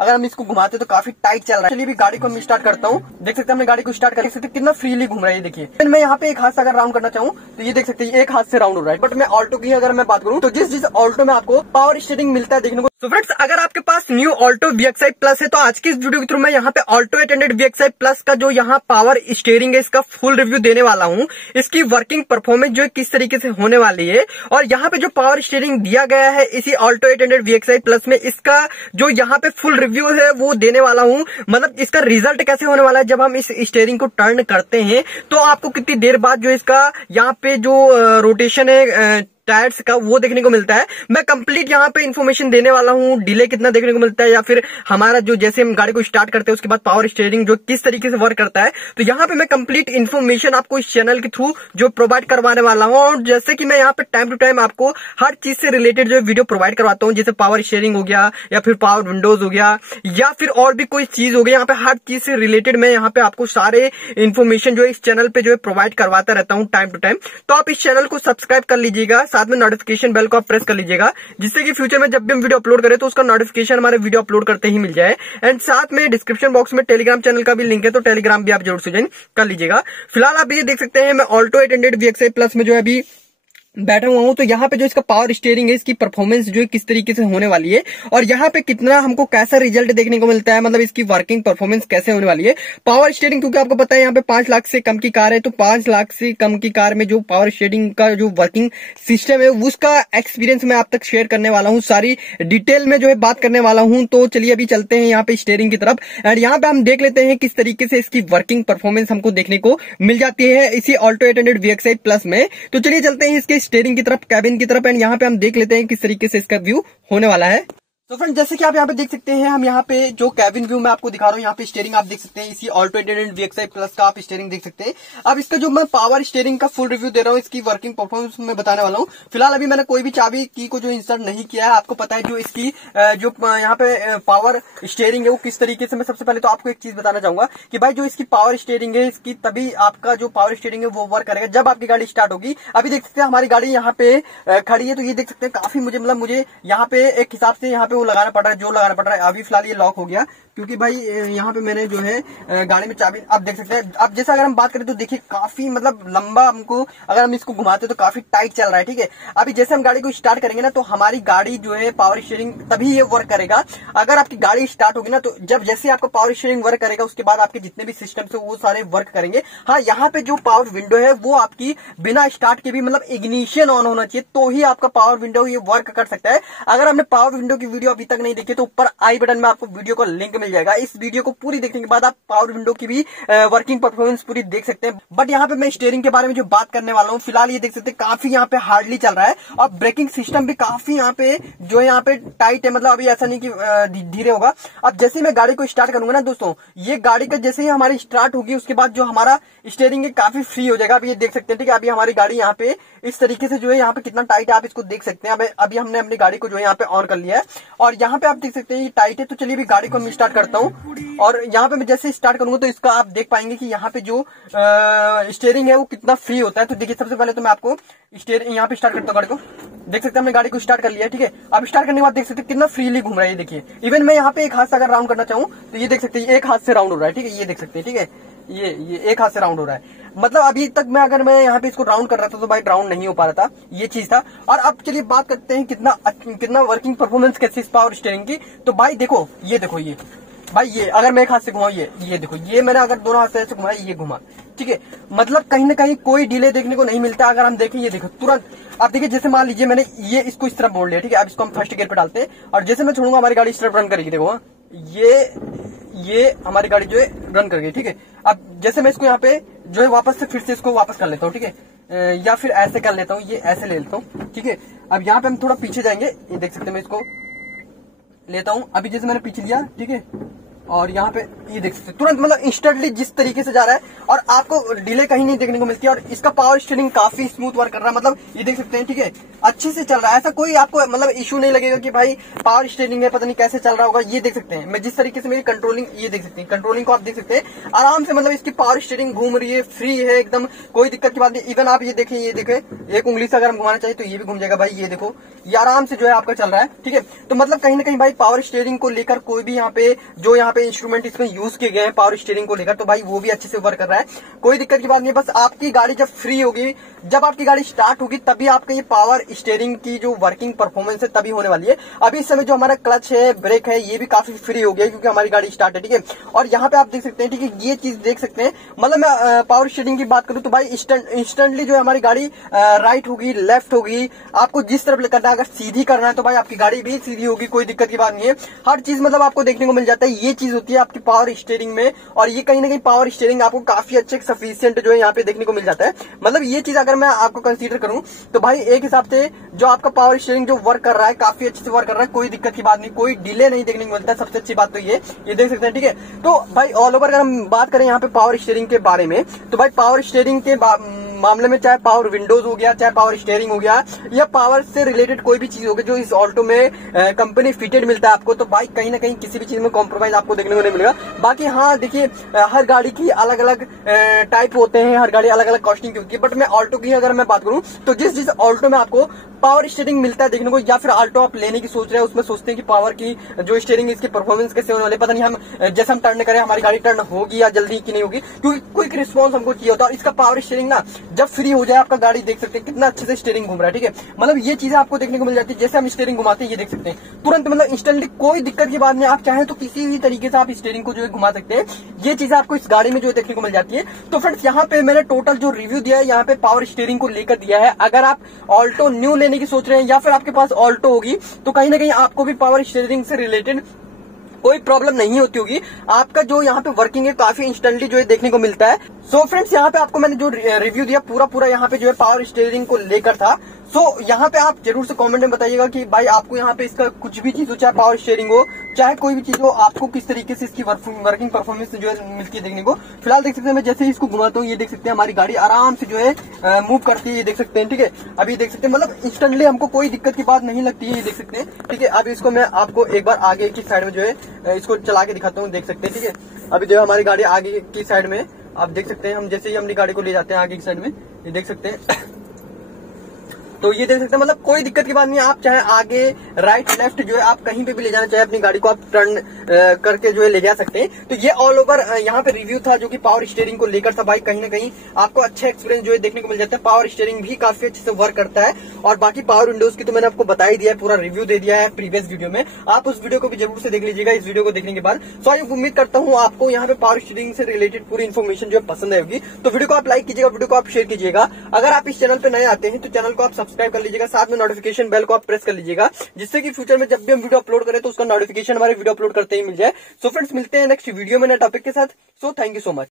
अगर हम इसको घुमाते तो काफी टाइट चल रहा है। चलिए भी गाड़ी को हम स्टार्ट करता हूँ। देख सकते हैं हमने गाड़ी को स्टार्ट कर सकते कितना फ्रीली घूम रहा है। ये देखिए मैं यहाँ पे एक हाथ से अगर राउंड करना चाहूँ तो ये देख सकते हैं एक हाथ से राउंड हो रहा है। बट मैं ऑल्टो की अगर मैं बात करूँ तो जिस ऑल्टो में आपको पावर स्टीयरिंग मिलता है देखने को। तो फ्रेंड्स अगर आपके पास न्यू ऑल्टो VXI प्लस है तो आज की इस वीडियो के थ्रू मैं यहाँ पे ऑल्टो 800 VXI प्लस का जो यहाँ पावर स्टीयरिंग है इसका फुल रिव्यू देने वाला हूँ। इसकी वर्किंग परफॉर्मेंस जो है किस तरीके से होने वाली है और यहाँ पे जो पावर स्टीयरिंग दिया गया है इसी ऑल्टो 800 VXI प्लस में इसका जो यहाँ पे फुल रिव्यू है वो देने वाला हूँ। मतलब इसका रिजल्ट कैसे होने वाला है जब हम इस स्टीयरिंग को टर्न करते हैं तो आपको कितनी देर बाद जो इसका यहाँ पे जो रोटेशन है टायर्स का वो देखने को मिलता है। मैं कंप्लीट यहाँ पे इन्फॉर्मेशन देने वाला हूँ। डिले कितना देखने को मिलता है या फिर हमारा जो जैसे हम गाड़ी को स्टार्ट करते हैं उसके बाद पावर स्टीयरिंग जो किस तरीके से वर्क करता है तो यहाँ पे मैं कंप्लीट इन्फॉर्मेशन आपको इस चैनल के थ्रू जो प्रोवाइड करवाने वाला हूँ। और जैसे कि मैं यहाँ पे टाइम टू टाइम आपको हर चीज से रिलेटेड जो वीडियो प्रोवाइड करवाता हूँ, जैसे पावर स्टीयरिंग हो गया या फिर पावर विंडोज हो गया या फिर और भी कोई चीज हो गई, यहाँ पे हर चीज से रिलेटेड मैं यहाँ पे आपको सारे इन्फॉर्मेशन जो इस चैनल पे जो है प्रोवाइड करवाता रहता हूँ टाइम टू टाइम। तो आप इस चैनल को सब्सक्राइब कर लीजिएगा, साथ में नोटिफिकेशन बेल को आप प्रेस कर लीजिएगा जिससे कि फ्यूचर में जब भी हम वीडियो अपलोड करें तो उसका नोटिफिकेशन हमारे वीडियो अपलोड करते ही मिल जाए। एंड साथ में डिस्क्रिप्शन बॉक्स में टेलीग्राम चैनल का भी लिंक है तो टेलीग्राम भी आप जरूर से ज्वाइन कर लीजिएगा। फिलहाल आप ये देख सकते हैं मैं ऑल्टो 800 VXI प्लस में जो है अभी बैठा हुआ हूं। तो यहाँ पे जो इसका पावर स्टीयरिंग है इसकी परफॉर्मेंस जो है किस तरीके से होने वाली है और यहाँ पे कितना हमको कैसा रिजल्ट देखने को मिलता है, मतलब इसकी वर्किंग परफॉर्मेंस कैसे होने वाली है। पावर स्टीयरिंग क्योंकि आपको पता है यहाँ पे 5 लाख से कम की कार है तो 5 लाख से कम की कार में जो पावर स्टीयरिंग का जो वर्किंग सिस्टम है उसका एक्सपीरियंस मैं आप तक शेयर करने वाला हूँ, सारी डिटेल में जो है बात करने वाला हूँ। तो चलिए अभी चलते हैं यहाँ पे स्टीयरिंग की तरफ एंड यहाँ पे हम देख लेते हैं किस तरीके से इसकी वर्किंग परफॉर्मेंस हमको देखने को मिल जाती है इसी ऑल्टो 800 VXI प्लस में। तो चलिए चलते हैं इसके स्टीयरिंग की तरफ, कैबिन की तरफ एंड यहाँ पे हम देख लेते हैं किस तरीके से इसका व्यू होने वाला है। तो फ्रेंड जैसे कि आप यहाँ पे देख सकते हैं हम यहाँ पे जो कैबिन व्यू मैं आपको दिखा रहा हूँ, यहाँ पे स्टीयरिंग आप देख सकते हैं इसी ऑल्टो 800 VXI प्लस का आप स्टीयरिंग देख सकते हैं। अब इसका जो मैं पावर स्टीयरिंग का फुल रिव्यू दे रहा हूँ इसकी वर्किंग परफॉर्मेंस में बताने वाला हूँ। फिलहाल अभी मैंने कोई भी चाबी की को जो इंसर्ट नहीं किया है। आपको पता है जो इसकी जो यहाँ पे पावर स्टीयरिंग है वो किस तरीके से। मैं सबसे पहले तो आपको एक चीज बताना चाहूंगा कि भाई जो इसकी पावर स्टीयरिंग है इसकी तभी आपका जो पावर स्टीयरिंग है वो वर्क करेगा जब आपकी गाड़ी स्टार्ट होगी। अभी देख सकते हैं हमारी गाड़ी यहाँ पे खड़ी है तो ये देख सकते हैं काफी मुझे यहाँ पे एक हिसाब से यहाँ पे वो लगाना पड़ रहा है जो लगाना पड़ रहा है। अभी फिलहाल ये लॉक हो गया क्योंकि भाई यहाँ पे मैंने जो है गाड़ी में चाबी आप देख सकते हैं। अब जैसे अगर हम बात करें तो देखिए काफी मतलब लंबा हमको अगर हम इसको घुमाते तो काफी टाइट चल रहा है। ठीक है अभी जैसे हम गाड़ी को स्टार्ट करेंगे ना तो हमारी गाड़ी जो है पावर स्टीयरिंग तभी ये वर्क करेगा अगर आपकी गाड़ी स्टार्ट होगी ना। तो जब जैसे आपका पावर स्टीयरिंग वर्क करेगा उसके बाद आपके जितने भी सिस्टम है वो सारे वर्क करेंगे। हाँ यहाँ पे जो पावर विंडो है वो आपकी बिना स्टार्ट के भी मतलब इग्निशन ऑन होना चाहिए तो ही आपका पावर विंडो ये वर्क कर सकता है। अगर आपने पावर विंडो की वीडियो अभी तक नहीं देखी तो ऊपर आई बटन में आपको वीडियो का लिंक मिल जाएगा। इस वीडियो को पूरी देखने के बाद आप पावर विंडो की भी वर्किंग परफॉर्मेंस पूरी देख सकते हैं। बट यहाँ पे मैं स्टीयरिंग के बारे में जो बात करने वाला हूँ फिलहाल ये देख सकते हैं काफी यहाँ पे हार्डली चल रहा है और ब्रेकिंग सिस्टम भी काफी यहाँ पे जो है यहाँ पे टाइट है। मतलब अभी ऐसा नहीं कि धीरे होगा। अब जैसे ही मैं गाड़ी को स्टार्ट करूंगा ना दोस्तों ये गाड़ी का जैसे ही हमारी स्टार्ट होगी उसके बाद जो हमारा स्टीयरिंग है काफी फ्री हो जाएगा। अभी ये देख सकते हैं ठीक है अभी हमारी गाड़ी यहाँ पे इस तरीके से जो है यहाँ पे कितना टाइट है आप इसको देख सकते हैं। अभी हमने अपनी गाड़ी को जो है यहाँ पे ऑन कर लिया है और यहाँ पे आप देख सकते हैं ये टाइट है। तो चलिए अभी गाड़ी को मैं स्टार्ट करता हूँ और यहाँ पे मैं जैसे स्टार्ट करूंगा तो इसका आप देख पाएंगे कि यहाँ पे जो स्टीयरिंग है वो कितना फ्री होता है। तो देखिए सबसे पहले तो मैं आपको स्टीयरिंग यहाँ पे स्टार्ट करता हूँ गाड़ी को। देख सकते हैं हमने गाड़ी को स्टार्ट कर लिया है। ठीक है अब स्टार्ट करने के बाद देख सकते हैं कितना फ्रीली घूम रहा है। ये देखिए इवन मैं यहाँ पे एक हाथ से अगर राउंड करना चाहूँ तो ये देख सकते हैं एक हाथ से राउंड हो रहा है। ठीक है ये देख सकते हैं ठीक है ये एक हाथ से राउंड हो रहा है। मतलब अभी तक अगर मैं यहाँ पे इसको राउंड कर रहा था तो भाई राउंड नहीं हो पा रहा था, ये चीज था। और अब चलिए बात करते हैं कितना वर्किंग परफॉर्मेंस कैसी इस पावर स्टीयरिंग की। तो भाई देखो ये भाई ये अगर मैं एक हाथ से घुमाऊं ये देखो ये मैंने अगर दोनों हाथ से ऐसे घुमाया ये घुमा। ठीक है मतलब कहीं ना कहीं कोई डिले देखने को नहीं मिलता। अगर हम देखें ये देखो तुरंत आप देखिए जैसे मान लीजिए मैंने ये इसको इस तरह मोड़ लिया। ठीक है अब इसको हम फर्स्ट गियर पे डालते हैं और जैसे मैं छोड़ूंगा हमारी गाड़ी इस तरफ रन करेगी। देखो ये हमारी गाड़ी जो है रन कर गई। ठीक है अब जैसे मैं इसको यहाँ पे जो है वापस से फिर से इसको वापस कर लेता हूँ। ठीक है या फिर ऐसे कर लेता हूँ, ये ऐसे ले लेता हूँ। ठीक है अब यहाँ पे हम थोड़ा पीछे जाएंगे। ये देख सकते हैं मैं इसको लेता हूँ। अभी जैसे मैंने पीछे लिया ठीक है और यहाँ पे ये देख सकते हैं तुरंत मतलब इंस्टेंटली जिस तरीके से जा रहा है और आपको डिले कहीं नहीं देखने को मिलती है। और इसका पावर स्टीयरिंग काफी स्मूथ वर्क कर रहा है, मतलब ये देख सकते हैं, ठीक है, अच्छे से चल रहा है। ऐसा कोई आपको मतलब इश्यू नहीं लगेगा कि भाई पावर स्टीयरिंग है पता नहीं कैसे चल रहा होगा। ये देख सकते हैं मैं जिस तरीके से मेरी कंट्रोलिंग, ये देख सकते हैं कंट्रोलिंग को आप देख सकते हैं आराम से, मतलब इसकी पावर स्टीयरिंग घूम रही है, फ्री है एकदम, कोई दिक्कत की बात नहीं। इवन आप ये देखें, ये देखें एक उंगली से अगर हम घुमाना चाहिए तो ये भी घूम जाएगा भाई, ये देखो ये आराम से जो है आपका चल रहा है, ठीक है। तो मतलब कहीं ना कहीं भाई पावर स्टीयरिंग को लेकर कोई भी यहाँ पे जो यहाँ पे इंस्ट्रूमेंट इसमें यूज किए गए हैं पावर स्टीयरिंग को लेकर, तो भाई वो भी अच्छे से वर्क कर रहा है, कोई दिक्कत की बात नहीं। बस आपकी गाड़ी जब फ्री होगी, जब आपकी गाड़ी स्टार्ट होगी तभी आपका ये पावर स्टीयरिंग की जो वर्किंग परफॉर्मेंस है तभी होने वाली है। अभी इस समय जो हमारा क्लच है, ब्रेक है, ये भी काफी फ्री हो गया क्योंकि हमारी गाड़ी स्टार्ट है, ठीक है। और यहाँ पे आप देख सकते हैं, ठीक है, ये चीज देख सकते हैं, मतलब मैं पावर स्टीयरिंग की बात करूं तो भाई इंस्टेंटली जो है हमारी गाड़ी राइट होगी, लेफ्ट होगी, आपको जिस तरफ करना है, अगर सीधी करना है तो भाई आपकी गाड़ी भी सीधी होगी, कोई दिक्कत की बात नहीं है। हर चीज मतलब आपको देखने को मिल जाता है, ये चीज होती है आपकी पावर स्टीयरिंग में। और ये कहीं ना कहीं पावर स्टीयरिंग आपको काफी अच्छे सफिशिएंट जो है यहाँ पे देखने को मिल जाता है। मतलब ये चीज अगर मैं आपको कंसीडर करूं तो भाई एक हिसाब से जो आपका पावर स्टीयरिंग जो वर्क कर रहा है काफी अच्छे से वर्क कर रहा है, कोई दिक्कत की बात नहीं, कोई डिले नहीं देखने को मिलता है। सबसे अच्छी बात तो ये देख सकते हैं, ठीक है। तो भाई ऑल ओवर अगर हम बात करें यहाँ पे पावर स्टीयरिंग के बारे में, तो भाई पावर स्टीयरिंग के मामले में चाहे पावर विंडोज हो गया, चाहे पावर स्टीयरिंग हो गया, या पावर से रिलेटेड कोई भी चीज होगी जो इस ऑल्टो में कंपनी फिटेड मिलता है आपको, तो भाई कहीं ना कहीं किसी भी चीज में कॉम्प्रोमाइज आपको देखने को नहीं मिलेगा। बाकी हाँ देखिए, हर गाड़ी की अलग अलग टाइप होते हैं, हर गाड़ी अलग अलग कॉस्टिंग की होती है। बट मैं ऑल्टो की अगर मैं बात करूं तो जिस ऑल्टो में आपको पावर स्टीयरिंग मिलता है देखने को, या फिर ऑल्टो आप लेने की सोच रहे हैं, उसमें सोचते हैं कि पावर की जो स्टीयरिंग इसकी परफॉर्मेंस कैसे होने वाली, पता नहीं हम जैसे हम टर्न करें हमारी गाड़ी टर्न होगी या जल्दी की नहीं होगी, क्योंकि क्विक रिस्पॉन्स हमको चाहिए होता है। और इसका पावर स्टीयरिंग ना जब फ्री हो जाए आपका गाड़ी देख सकते हैं कितना अच्छे से स्टीयरिंग घूम रहा है, ठीक है। मतलब ये चीजें आपको देखने को मिल जाती है, जैसे हम स्टीयरिंग घुमाते हैं ये देख सकते हैं तुरंत, मतलब इंस्टेंटली, कोई दिक्कत की बात नहीं। आप चाहें तो किसी भी तरीके से आप स्टीयरिंग को जो है घुमा सकते हैं, ये चीजें आपको इस गाड़ी में जो देखने को मिल जाती है। तो फ्रेंड्स यहाँ पे मैंने टोटल जो रिव्यू दिया है यहाँ पे पावर स्टीयरिंग को लेकर दिया है। अगर आप ऑल्टो न्यू लेने की सोच रहे हैं या फिर आपके पास ऑल्टो होगी तो कहीं ना कहीं आपको भी पावर स्टीयरिंग से रिलेटेड कोई प्रॉब्लम नहीं होती होगी। आपका जो यहाँ पे वर्किंग है काफी इंस्टेंटली जो है देखने को मिलता है। सो फ्रेंड्स यहाँ पे आपको मैंने जो रिव्यू दिया पूरा यहाँ पे जो है पावर स्टीयरिंग को लेकर था। सो यहाँ पे आप जरूर से कमेंट में बताइएगा कि भाई आपको यहाँ पे इसका कुछ भी चीज हो, चाहे पावर स्टीयरिंग हो चाहे कोई भी चीज हो, आपको किस तरीके से इसकी वर्किंग परफॉर्मेंस जो है मिलती है देखने को। फिलहाल देख सकते हैं मैं जैसे ही इसको घुमाता हूँ ये देख सकते हैं हमारी गाड़ी आराम से जो है मूव करती है, ये देख सकते हैं, ठीक है। अभी देख सकते हैं मतलब इंस्टेंटली हमको कोई दिक्कत की बात नहीं लगती है, ये देख सकते हैं, ठीक है। अब इसको मैं आपको एक बार आगे की साइड में जो है इसको चला के दिखाता हूँ, देख सकते हैं, ठीक है। अभी जो है हमारी गाड़ी आगे की साइड में आप देख सकते हैं, हम जैसे ही अपनी गाड़ी को ले जाते हैं आगे की साइड में ये देख सकते हैं तो ये देख सकते हैं, मतलब कोई दिक्कत की बात नहीं है। आप चाहे आगे राइट लेफ्ट जो है आप कहीं पे भी ले जाना चाहे अपनी गाड़ी को आप टर्न करके जो है ले जा सकते हैं। तो ये ऑल ओवर यहाँ पे रिव्यू था जो कि पावर स्टीयरिंग को लेकर था। भाई कहीं ना कहीं आपको अच्छा एक्सपीरियंस जो है देखने को मिल जाता है। पावर स्टीयरिंग भी काफी अच्छे से वर्क करता है। और बाकी पावर विंडोज की तो मैंने आपको बता ही दिया है, पूरा रिव्यू दे दिया है प्रीवियस वीडियो में। आप उस वीडियो को भी जरूर से देख लीजिएगा इस वीडियो को देखने के बाद। सो आई उम्मीद करता हूँ आपको यहाँ पे पावर स्टीयरिंग से रिलेटेड पूरी इन्फॉर्मेशन जो है पसंद आएगी। तो वीडियो को आप लाइक कीजिएगा, वीडियो को आप शेयर कीजिएगा। अगर आप इस चैनल पे नए आते हैं तो चैनल को आप सब्सक्राइब कर लीजिएगा, साथ में नोटिफिकेशन बेल को आप प्रेस कर लीजिएगा, जिससे कि फ्यूचर में जब भी हम वीडियो अपलोड करें तो उसका नोटिफिकेशन हमारे वीडियो अपलोड करते ही मिल जाए। सो फ्रेंड्स मिलते हैं नेक्स्ट वीडियो में नए टॉपिक के साथ। So thank you so much.